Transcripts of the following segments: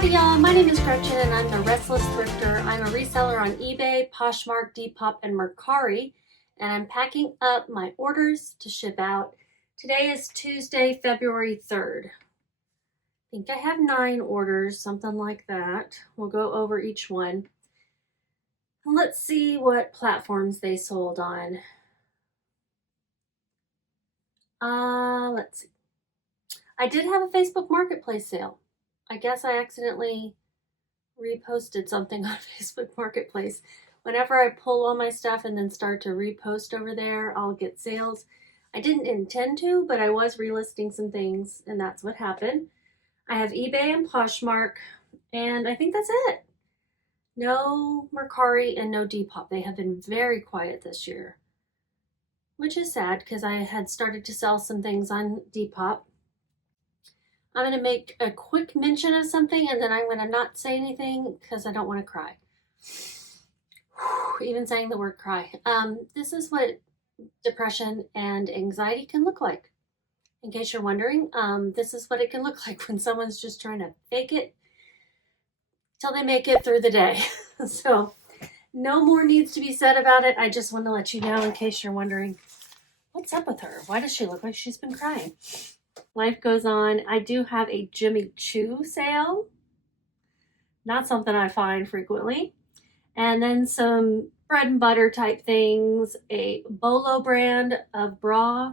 Howdy y'all, my name is Gretchen and I'm the Restless Thrifter. I'm a reseller on eBay, Poshmark, Depop, and Mercari, and I'm packing up my orders to ship out. Today is Tuesday, February 3rd. I think I have 9 orders, something like that. We'll go over each one. And let's see what platforms they sold on. Let's see. I did have a Facebook Marketplace sale. I guess I accidentally reposted something on Facebook Marketplace. Whenever I pull all my stuff and then start to repost over there, I'll get sales. I didn't intend to, but I was relisting some things, and that's what happened. I have eBay and Poshmark, and I think that's it. No Mercari and no Depop. They have been very quiet this year, which is sad because I had started to sell some things on Depop. I'm going to make a quick mention of something and then I'm going to not say anything because I don't want to cry. Even saying the word cry. This is what depression and anxiety can look like. In case you're wondering, this is what it can look like when someone's just trying to fake it till they make it through the day. So no more needs to be said about it. I just want to let you know in case you're wondering, what's up with her? Why does she look like she's been crying? Life goes on. I do have a Jimmy Choo sale. Not something I find frequently. And then some bread and butter type things. A Bolo brand of bra.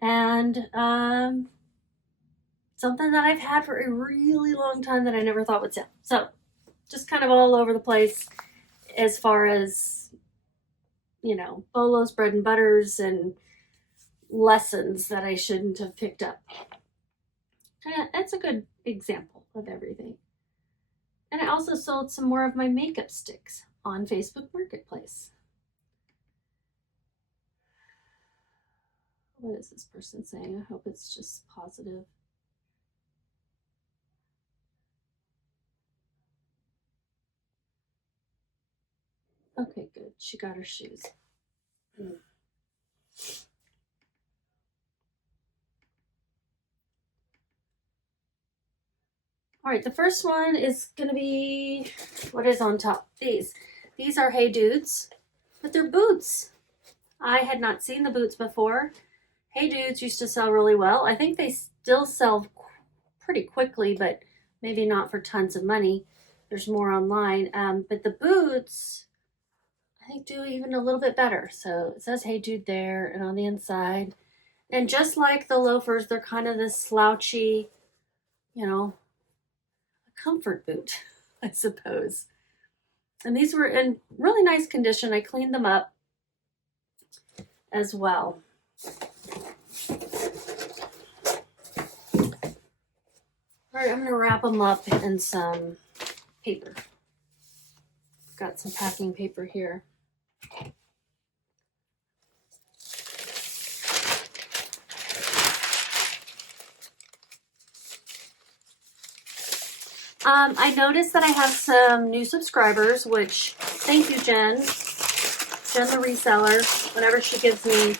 And something that I've had for a really long time that I never thought would sell. So just kind of all over the place as far as, you know, Bolos, bread and butters, and lessons that I shouldn't have picked up. That's a good example of everything. And I also sold some more of my makeup sticks on Facebook Marketplace. What is this person saying? I hope it's just positive. Okay, good. She got her shoes. All right, the first one is going to be, what is on top? These are Hey Dudes, but they're boots. I had not seen the boots before. Hey Dudes used to sell really well. I think they still sell pretty quickly, but maybe not for tons of money. There's more online. But the boots, I think, do even a little bit better. So it says Hey Dude there and on the inside. And just like the loafers, they're kind of this slouchy, you know, comfort boot, I suppose. And these were in really nice condition. I cleaned them up as well. All right, I'm going to wrap them up in some paper. Got some packing paper here. I noticed that I have some new subscribers, which, thank you, Jen the reseller. Whenever she gives me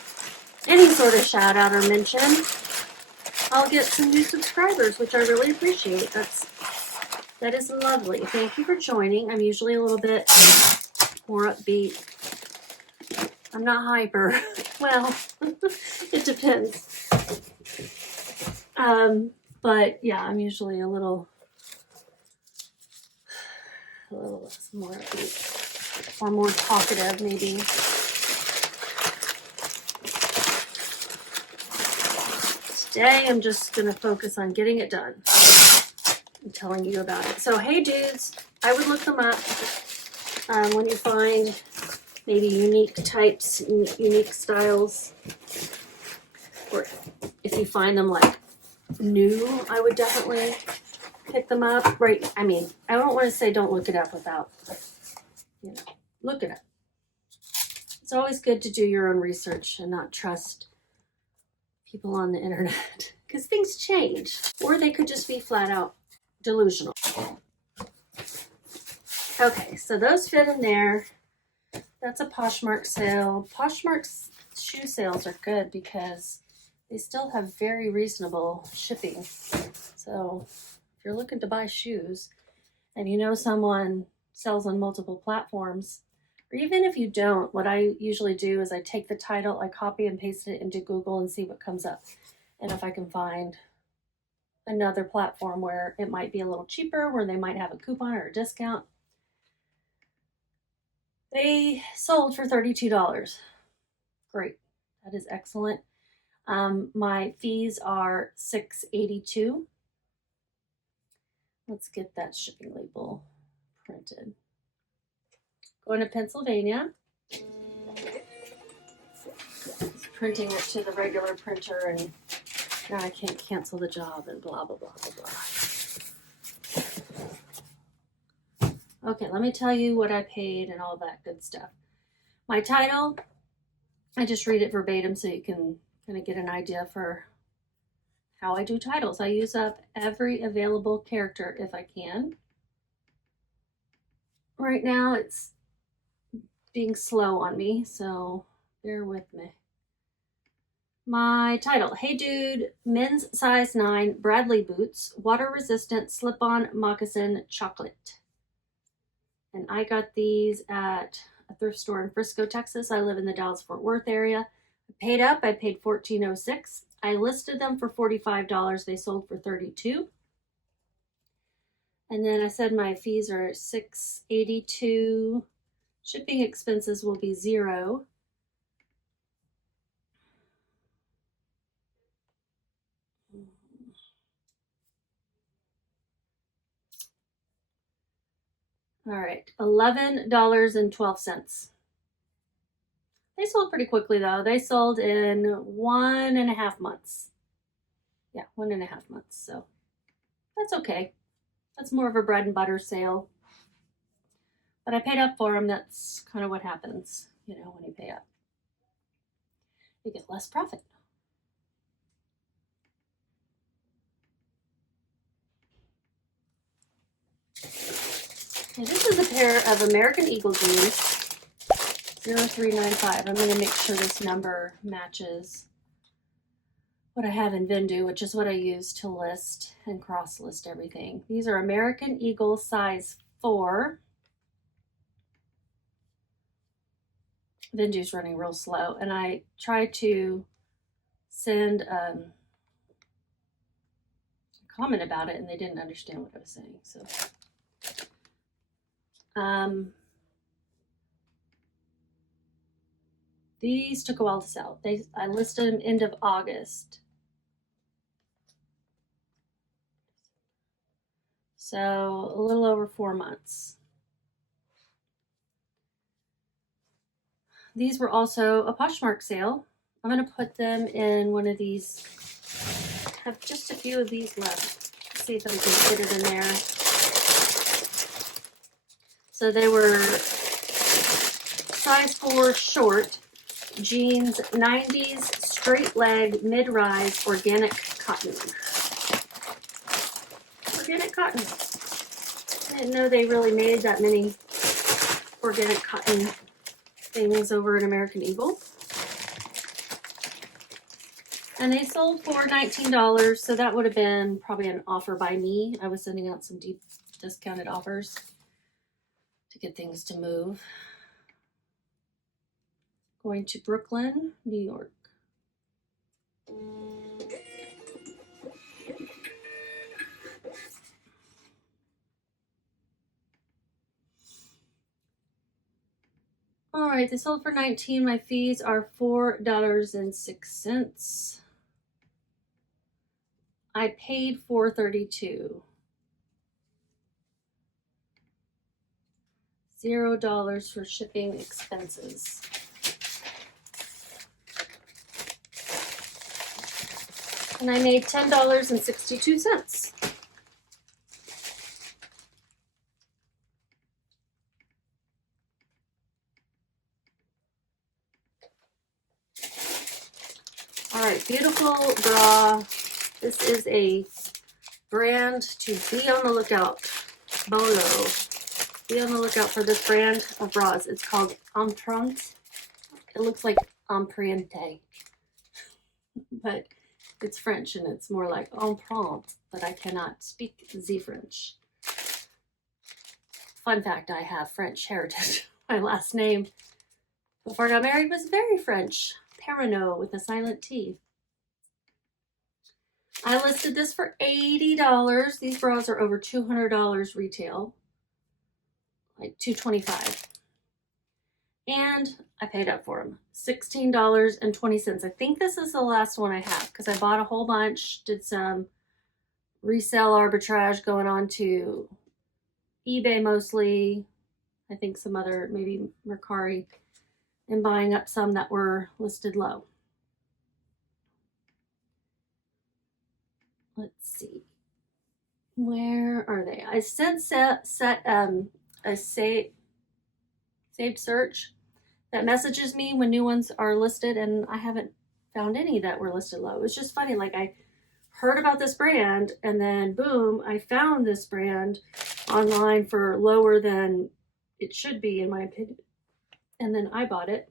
any sort of shout out or mention, I'll get some new subscribers, which I really appreciate. That is lovely. Thank you for joining. I'm usually a little bit more upbeat. I'm not hyper. Well, it depends. But yeah, I'm usually a little more upbeat or more talkative, maybe. Today, I'm just going to focus on getting it done and telling you about it. So, Hey Dudes, I would look them up when you find maybe unique types, unique styles, or if you find them like new, I would definitely pick them up. Right? I mean, I don't want to say don't look it up without, you know, look it up. It's always good to do your own research and not trust people on the internet because things change, or they could just be flat out delusional. Okay, so those fit in there. That's a Poshmark sale. Poshmark's shoe sales are good because they still have very reasonable shipping. So if you're looking to buy shoes and you know someone sells on multiple platforms, or even if you don't, what I usually do is I take the title, I copy and paste it into Google and see what comes up. And if I can find another platform where it might be a little cheaper, where they might have a coupon or a discount. They sold for $32. Great. That is excellent. My fees are $6.82. Let's get that shipping label printed. Going to Pennsylvania. Just printing it to the regular printer, and now I can't cancel the job and blah, blah, blah, blah, blah. Okay, let me tell you what I paid and all that good stuff. My title, I just read it verbatim so you can kind of get an idea for how I do titles. I use up every available character if I can. Right now it's being slow on me, so bear with me. My title, Hey Dude, men's size 9 Bradley boots, water resistant slip-on moccasin chocolate. And I got these at a thrift store in Frisco, Texas. I live in the Dallas-Fort Worth area. I paid up. I paid $14.06. I listed them for $45. They sold for $32. And then I said my fees are $6.82. Shipping expenses will be $0. All right, $11.12. They sold pretty quickly though. They sold in 1.5 months. Yeah, 1.5 months. So that's okay. That's more of a bread and butter sale. But I paid up for them. That's kind of what happens, you know, when you pay up. You get less profit. Okay, this is a pair of American Eagle jeans, 0395. I'm going to make sure this number matches what I have in Vendoo, which is what I use to list and cross list everything. These are American Eagle size 4. Vendoo's running real slow, and I tried to send a comment about it and they didn't understand what I was saying. So these took a while to sell. I listed them end of August. So a little over 4 months. These were also a Poshmark sale. I'm going to put them in one of these. I have just a few of these left. Let's see if I can fit it in there. So they were size 4 short jeans, 90s, straight leg, mid-rise, organic cotton. Organic cotton. I didn't know they really made that many organic cotton things over at American Eagle. And they sold for $19, so that would have been probably an offer by me. I was sending out some deep discounted offers to get things to move. Going to Brooklyn, New York. All right, they sold for $19. My fees are $4.06. I paid $4.32. $0 for shipping expenses. And I made $10.62. All right, beautiful bra. This is a brand to be on the lookout. Bolo. Be on the lookout for this brand of bras. It's called Empreinte. It looks like Empreinte, but It's French and it's more like Empreinte, but I cannot speak the French. Fun fact, I have French heritage. My last name before I got married was very French. Perrineau with a silent T. I listed this for $80. These bras are over $200 retail. Like $225. And I paid up for them. $16.20. I think this is the last one I have because I bought a whole bunch, did some resale arbitrage going on to eBay mostly. I think some other, maybe Mercari, and buying up some that were listed low. Let's see. Where are they? I set a saved search that messages me when new ones are listed, and I haven't found any that were listed low. It's just funny, like I heard about this brand and then boom, I found this brand online for lower than it should be in my opinion, and then I bought it.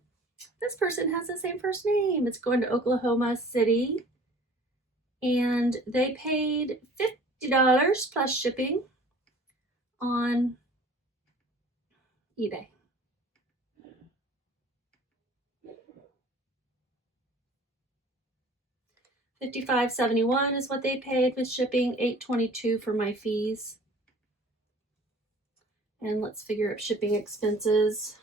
This person has the same first name. It's going to Oklahoma City, and they paid $50 plus shipping on eBay. $55.71 is what they paid with shipping, $8.22 for my fees. And let's figure out shipping expenses.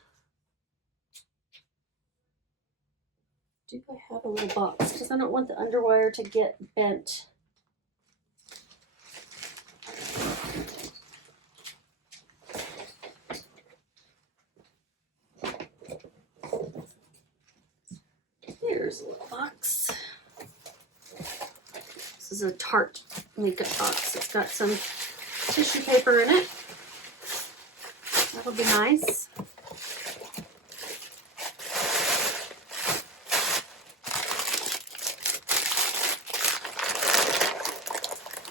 Do I have a little box? Because I don't want the underwire to get bent. Here's a little box. This is a Tarte makeup box. It's got some tissue paper in it. That'll be nice.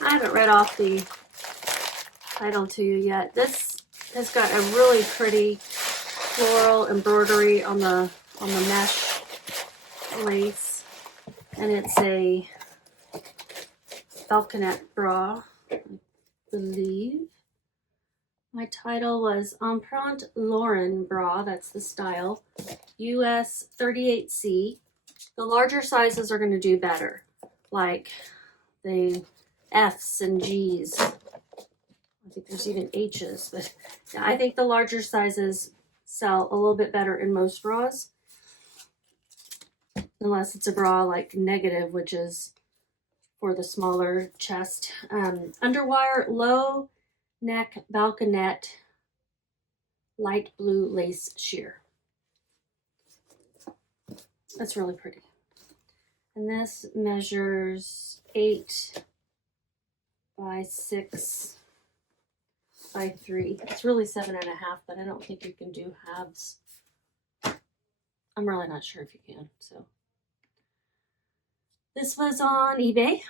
I haven't read off the title to you yet. This has got a really pretty floral embroidery on the mesh lace, and it's a falconet bra, I believe. My title was Empreinte Lauren bra, that's the style, US 38C. The larger sizes are going to do better, like the F's and G's. I think there's even H's, but I think the larger sizes sell a little bit better in most bras, unless it's a bra like negative, which is for the smaller chest. Underwire low neck balconette light blue lace sheer. That's really pretty. And this measures 8 by 6 by 3. It's really 7.5, but I don't think you can do halves. I'm really not sure if you can. So this was on eBay.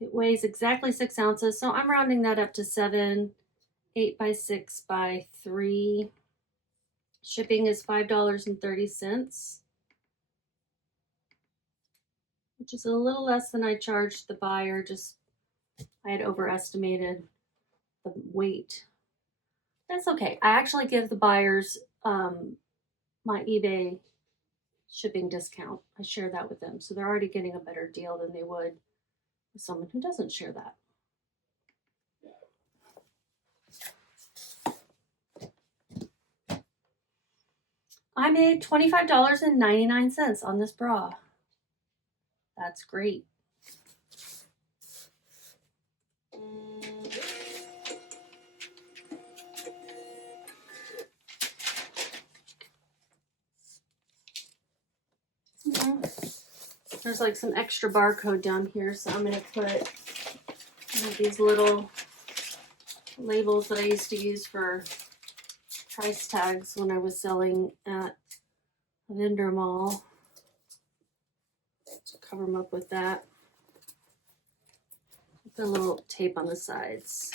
It weighs exactly 6 ounces, so I'm rounding that up to 7. 8 by 6 by 3. Shipping is $5.30, which is a little less than I charged the buyer. Just I had overestimated the weight. That's okay. I actually give the buyers my eBay shipping discount. I share that with them, so they're already getting a better deal than they would with someone who doesn't share that. I made $25.99 on this bra. That's great. There's like some extra barcode down here, so I'm going to put these little labels that I used to use for price tags when I was selling at a vendor mall. So cover them up with that. Put a little tape on the sides.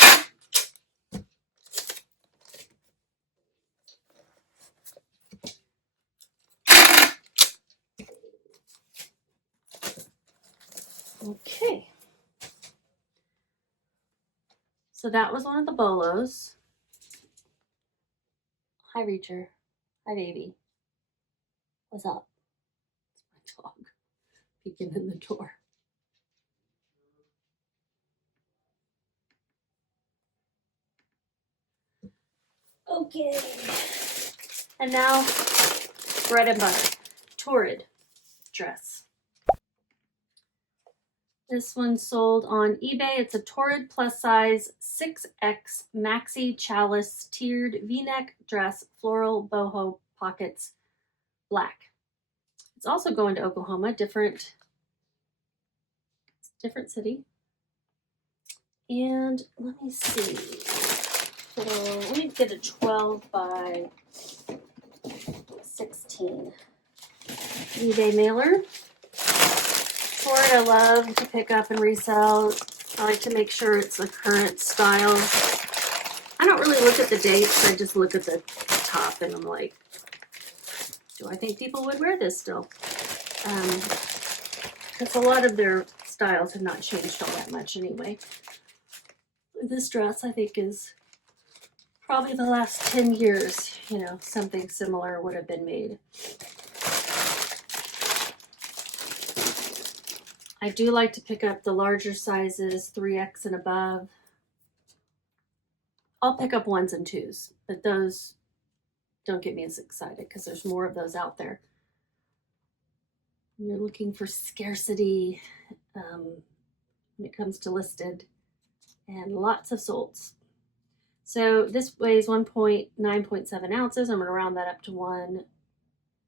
So that was one of the bolos. Hi, Reacher. Hi, baby. What's up? It's my dog peeking in the door. Okay. And now, bread and butter. Torrid dress. This one sold on eBay. It's a Torrid plus size 6X maxi chalice tiered v-neck dress, floral boho pockets, black. It's also going to Oklahoma, different city. And let me see. So let me get a 12 by 16 eBay mailer. Torrid I love to pick up and resell. I like to make sure it's a current style. I don't really look at the dates. I just look at the top and I'm like, do I think people would wear this still? Because a lot of their styles have not changed all that much anyway. This dress I think is probably the last 10 years, you know, something similar would have been made. I do like to pick up the larger sizes, 3X and above. I'll pick up 1s and 2s, but those don't get me as excited because there's more of those out there. You're looking for scarcity when it comes to listed, and lots of solds. So this weighs 9.7 ounces. I'm going to round that up to 1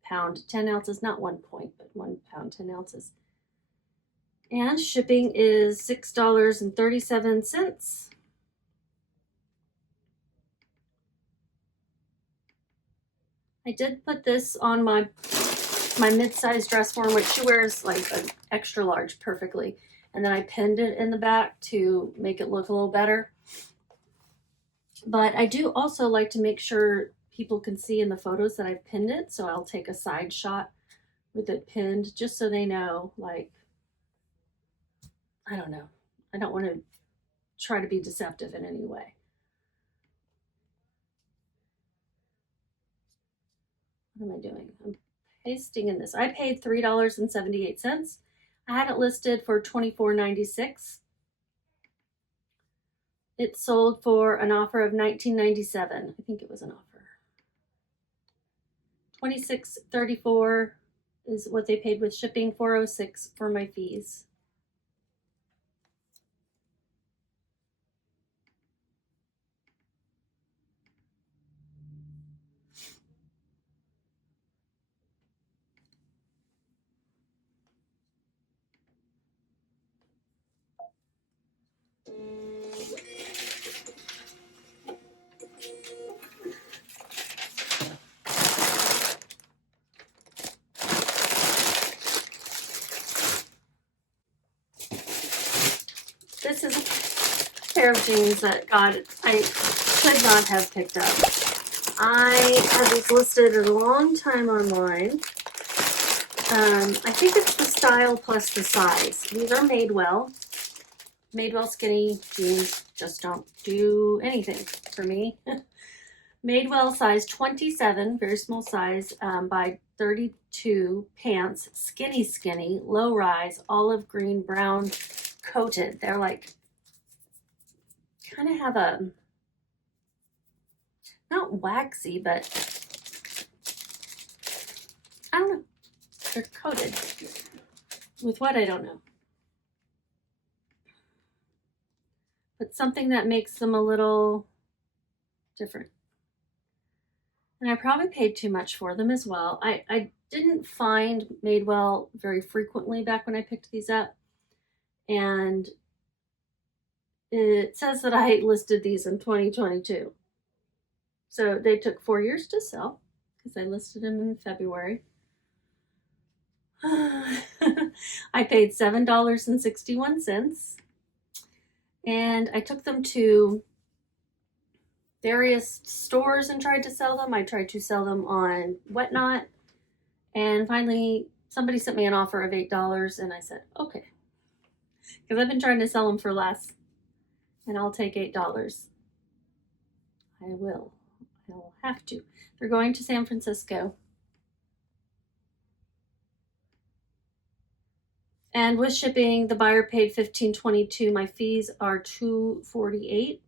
pound 10 ounces, not 1 point, but 1 pound 10 ounces. And shipping is $6.37. I did put this on my mid-size dress form, which she wears like an extra large perfectly. And then I pinned it in the back to make it look a little better. But I do also like to make sure people can see in the photos that I've pinned it. So I'll take a side shot with it pinned just so they know, like, I don't know. I don't want to try to be deceptive in any way. What am I doing? I'm pasting in this. I paid $3.78. I had it listed for $24.96. It sold for an offer of $19.97. I think it was an offer. $26.34 is what they paid with shipping, $4.06 for my fees. This is a pair of jeans that I could not have picked up. I had these listed a long time online. I think it's the style plus the size. These are Madewell. Madewell skinny jeans just don't do anything for me. Madewell size 27, very small size, by 32 pants, skinny, low rise, olive green, brown, coated. They're like, kind of have a, not waxy, but I don't know. They're coated with what, I don't know. But something that makes them a little different. And I probably paid too much for them as well. I didn't find Madewell very frequently back when I picked these up. And it says that I listed these in 2022. So they took 4 years to sell because I listed them in February. I paid $7.61. And I took them to various stores and tried to sell them. I tried to sell them on Whatnot. And finally, somebody sent me an offer of $8. And I said, okay. Because I've been trying to sell them for less. and I'll take $8. I will have to. They're going to San Francisco. And with shipping, the buyer paid $15.22. My fees are $2.48.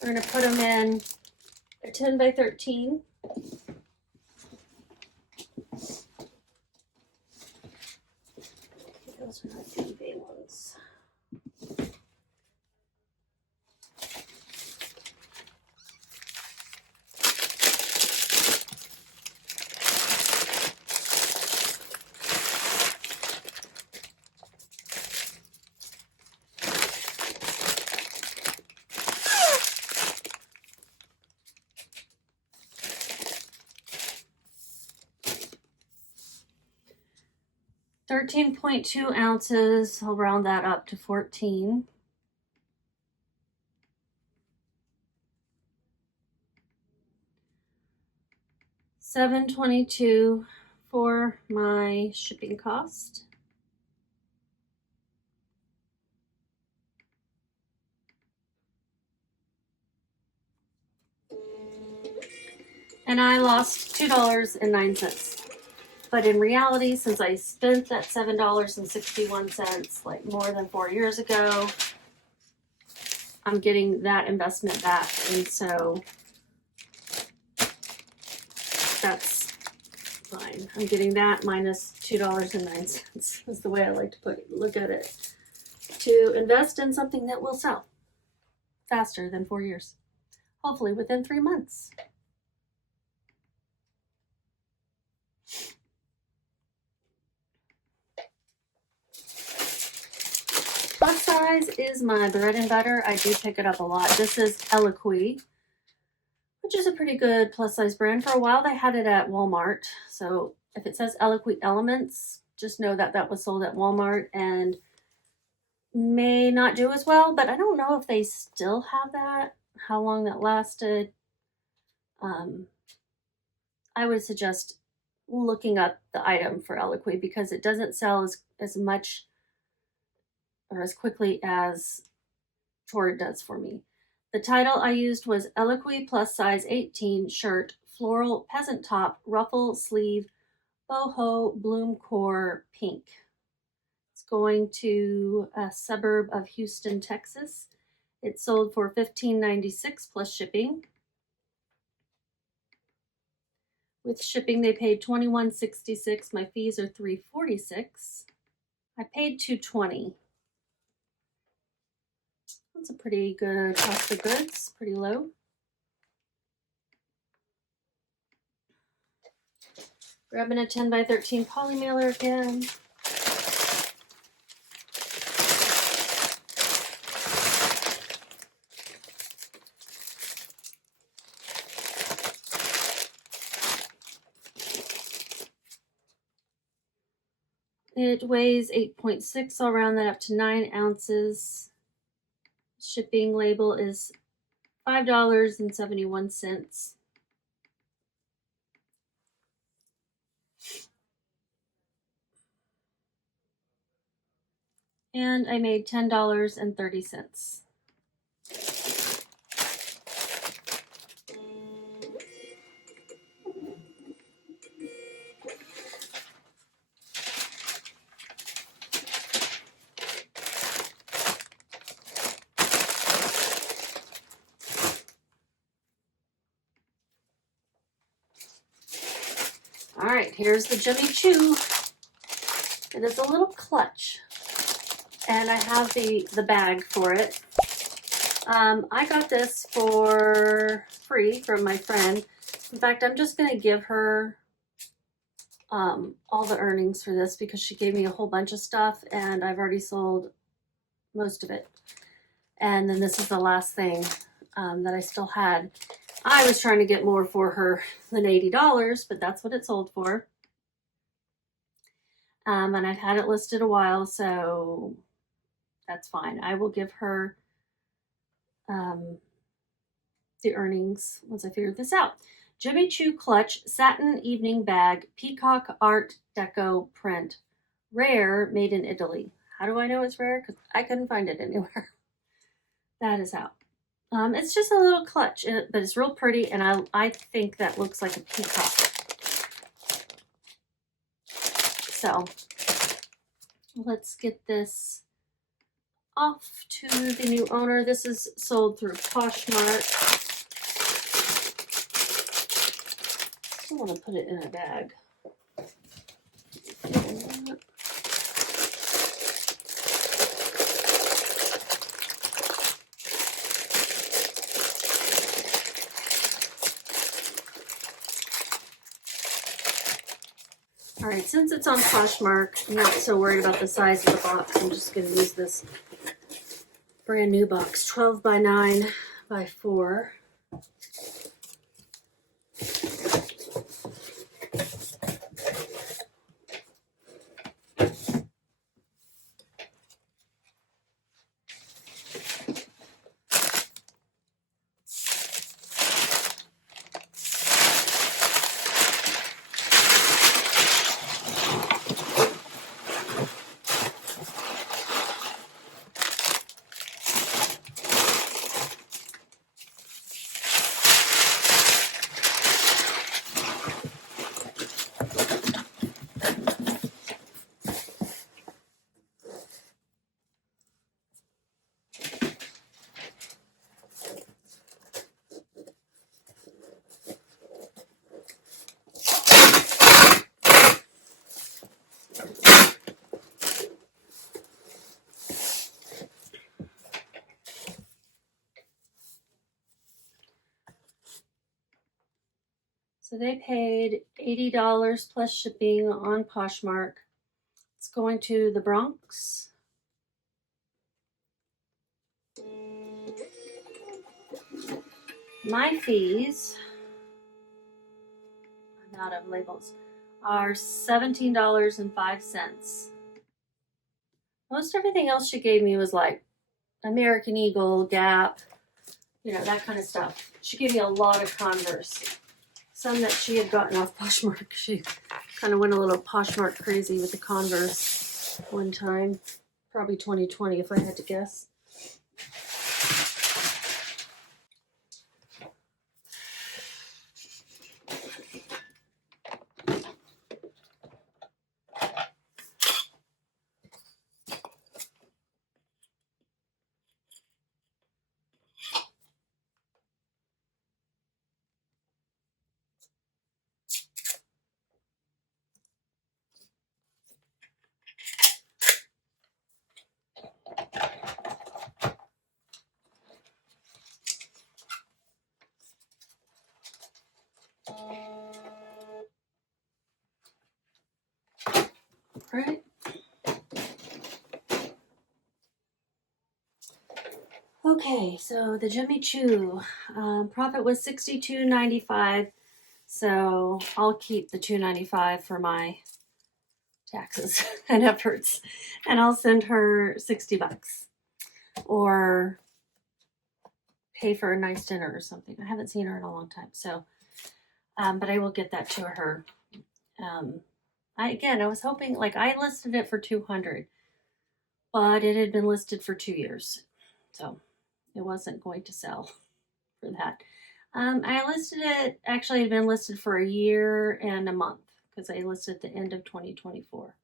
We're going to put them in a 10 by 13. Those are not eBay ones. $13.2 ounces. I'll round that up to 14. $7.22 for my shipping cost. And I lost $2.09. But in reality, since I spent that $7.61 like more than 4 years ago, I'm getting that investment back. And so that's fine. I'm getting that minus $2.09 is the way I like to look at it. To invest in something that will sell faster than 4 years. Hopefully within 3 months. Plus size is my bread and butter. I do pick it up a lot. This is Eloquii, which is a pretty good plus size brand. For a while they had it at Walmart. So if it says Eloquii Elements, just know that that was sold at Walmart and may not do as well, but I don't know if they still have that, how long that lasted. I would suggest looking up the item for Eloquii because it doesn't sell as much or as quickly as Torrid does for me. The title I used was Eloquii plus size 18 shirt, floral peasant top, ruffle sleeve, boho bloom core pink. It's going to a suburb of Houston, Texas. It sold for $15.96 plus shipping. With shipping, they paid $21.66. My fees are $3.46. I paid $2.20. That's a pretty good cost of goods, pretty low. Grabbing a 10 by 13 poly mailer again. It weighs 8.6. I'll round that up to 9 ounces. Shipping label is $5.71. And I made $10.30. All right, here's the Jimmy Choo. It is a little clutch, and I have the bag for it. I got this for free from my friend. In fact, I'm just going to give her all the earnings for this because she gave me a whole bunch of stuff, and I've already sold most of it. And then this is the last thing that I still had. I was trying to get more for her than $80, but that's what it sold for. And I've had it listed a while, so that's fine. I will give her the earnings once I figure this out. Jimmy Choo Clutch Satin Evening Bag, Peacock Art Deco Print. Rare, made in Italy. How do I know it's rare? Because I couldn't find it anywhere. That is out. It's just a little clutch, but it's real pretty, and I think that looks like a peacock. So let's get this off to the new owner. This is sold through Poshmark. I want to put it in a bag. All right, since it's on Poshmark, I'm not so worried about the size of the box. I'm just going to use this brand new box, 12 by 9 by 4. So they paid $80 plus shipping on Poshmark. It's going to the Bronx. My fees, I'm out of labels, are $17.05. Most everything else she gave me was like American Eagle, Gap, you know, that kind of stuff. She gave me a lot of Converse. Some that she had gotten off Poshmark. She kind of went a little Poshmark crazy with the Converse one time. Probably 2020 if I had to guess. Right. Okay, so the Jimmy Choo profit was $62.95, so I'll keep the $2.95 for my taxes and efforts, and I'll send her $60 or pay for a nice dinner or something. I haven't seen her in a long time, so but I will get that to her. I was hoping, like, I listed it for $200, but it had been listed for 2 years, so it wasn't going to sell for that. I listed it, actually it had been listed for a year and a month because I listed at the end of 2024.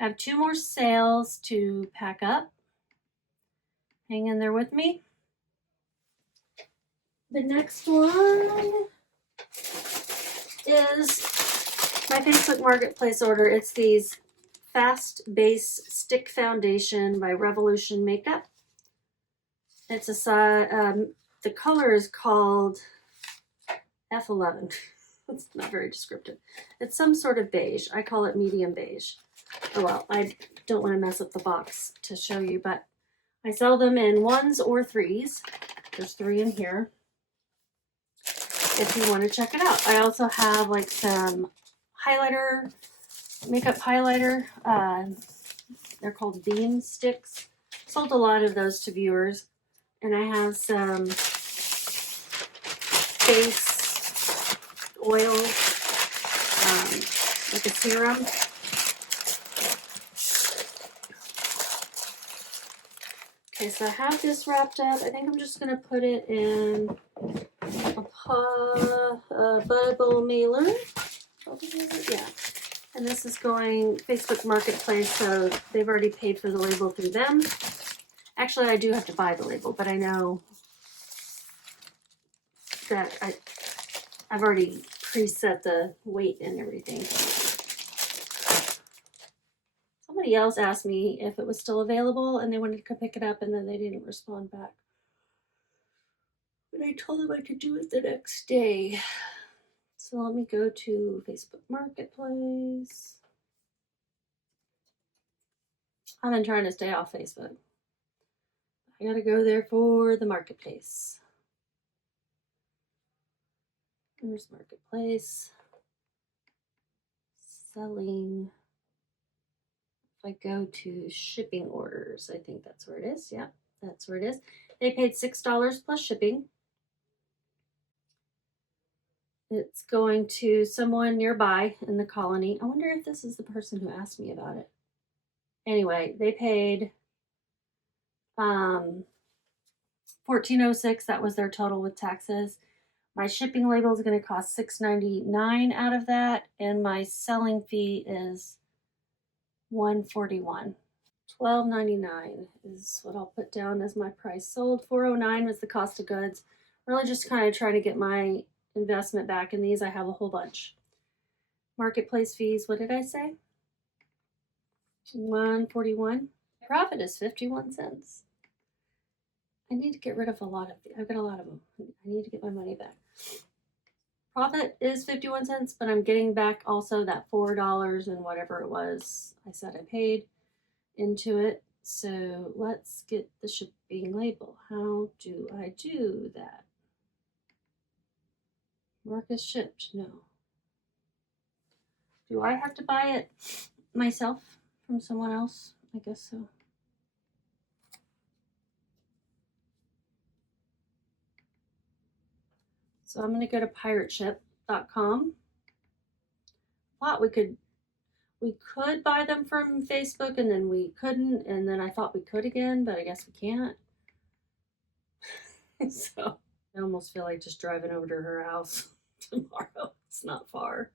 I have 2 more sales to pack up. Hang in there with me. The next one is my Facebook Marketplace order. It's these Fast Base Stick Foundation by Revolution Makeup. It's a the color is called F11. It's not very descriptive. It's some sort of beige. I call it medium beige. Oh well, I don't want to mess up the box to show you, but I sell them in 1s or 3s. There's 3 in here if you want to check it out. I also have like some highlighter, makeup highlighter. They're called Beam Sticks. Sold a lot of those to viewers. And I have some face oil, like a serum. Okay, so I have this wrapped up. I think I'm just going to put it in a bubble mailer. Yeah. And this is going Facebook Marketplace, so they've already paid for the label through them. Actually, I do have to buy the label, but I know that I've already preset the weight and everything. Somebody else asked me if it was still available and they wanted to come pick it up, and then they didn't respond back. But I told them I could do it the next day. So let me go to Facebook Marketplace. I've been trying to stay off Facebook. I gotta go there for the marketplace. There's Marketplace. Selling. If I go to shipping orders, I think that's where it is. Yeah, that's where it is. They paid $6 plus shipping. It's going to someone nearby in the colony. I wonder if this is the person who asked me about it. Anyway, they paid $14.06. That was their total with taxes. My shipping label is going to cost $6.99 out of that, and my selling fee is $141. $12.99 is what I'll put down as my price sold. $409 was the cost of goods. Really just kind of trying to get my investment back in these. I have a whole bunch. Marketplace fees, what did I say? $141. Profit is 51 cents. I need to get rid of a lot of these. I've got a lot of them. I need to get my money back. Profit is 51 cents, but I'm getting back also that $4 and whatever it was I said I paid into it. So let's get the shipping label. How do I do that? Mark as shipped? No. Do I have to buy it myself from someone else? I guess so. So I'm going to go to pirateship.com. Thought we could buy them from Facebook, and then we couldn't, and then I thought we could again, but I guess we can't. So I almost feel like just driving over to her house tomorrow. It's not far,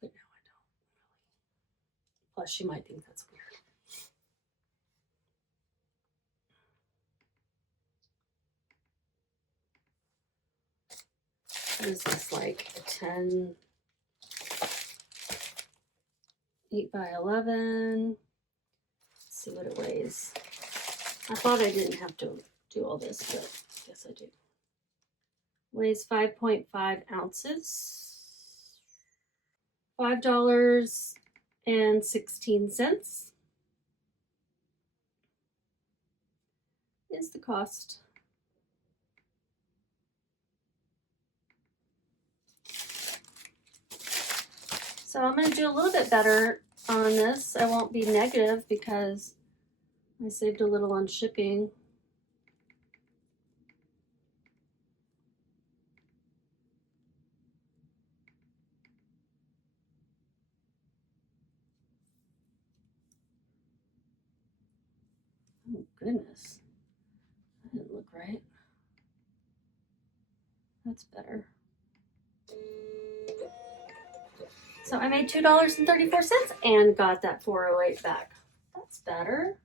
but no, I don't really. Plus, she might think that's weird. What is this, like a 10, 8 by 11? Let's see what it weighs. I thought I didn't have to do all this, but I guess I do. Weighs 5.5 ounces. $5.16 is the cost. So I'm going to do a little bit better on this. I won't be negative because I saved a little on shipping. Oh goodness, that didn't look right. That's better. So I made $2.34 and got that $4.08 back. That's better.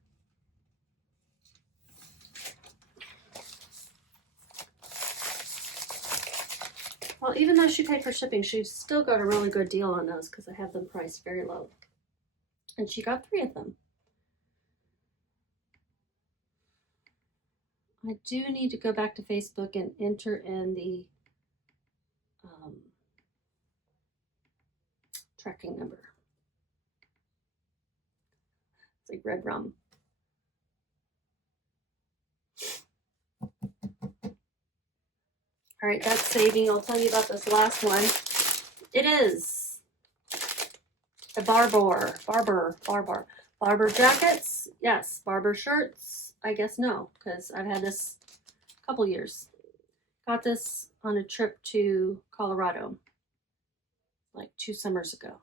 Well, even though she paid for shipping, she still got a really good deal on those because I have them priced very low. And she got 3 of them. I do need to go back to Facebook and enter in the tracking number. It's like red rum. All right, that's saving. I'll tell you about this last one. It is the barber jackets. Yes, barber shirts. I guess no, because I've had this a couple years. Got this on a trip to Colorado like 2 summers ago.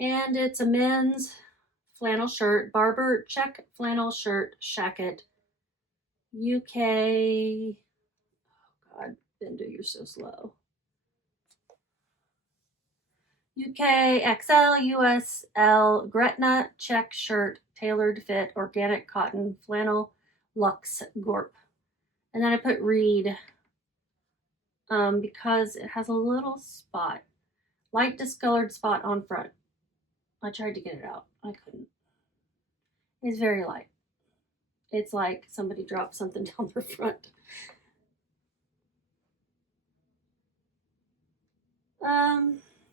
And it's a men's flannel shirt, Barber check flannel shirt, shacket, UK, oh God, Vendoo, you're so slow. UK XL, USL, Gretna check shirt, tailored fit, organic cotton, flannel, luxe, gorp. And then I put Reed because it has a little spot, light discolored spot on front. I tried to get it out. I couldn't. It's very light. It's like somebody dropped something down their front.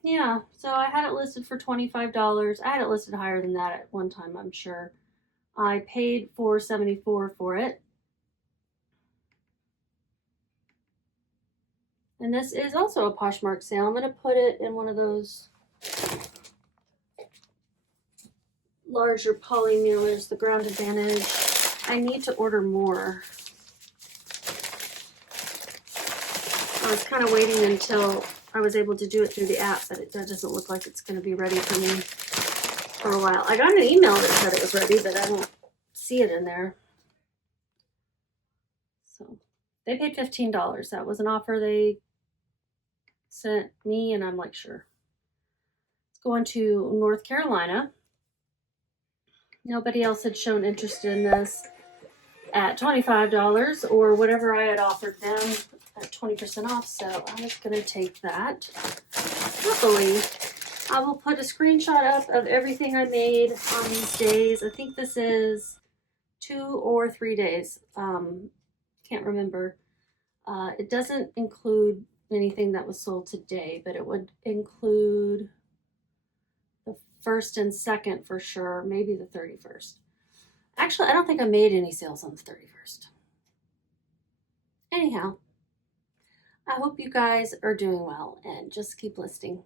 Yeah, so I had it listed for $25. I had it listed higher than that at one time, I'm sure. I paid $4.74 for it. And this is also a Poshmark sale. I'm going to put it in one of those larger poly mailers, the Ground Advantage. I need to order more. I was kind of waiting until I was able to do it through the app, but it doesn't look like it's going to be ready for me for a while. I got an email that said it was ready, but I don't see it in there. So they paid $15. That was an offer they sent me, and I'm like, sure. It's going to North Carolina. Nobody else had shown interest in this at $25 or whatever I had offered them at 20% off, so I was going to take that. Happily, I will put a screenshot up of everything I made on these days. I think this is 2 or 3 days. Can't remember. It doesn't include anything that was sold today, but it would include the 1st and 2nd for sure, maybe the 31st. Actually, I don't think I made any sales on the 31st. Anyhow, I hope you guys are doing well and just keep listing.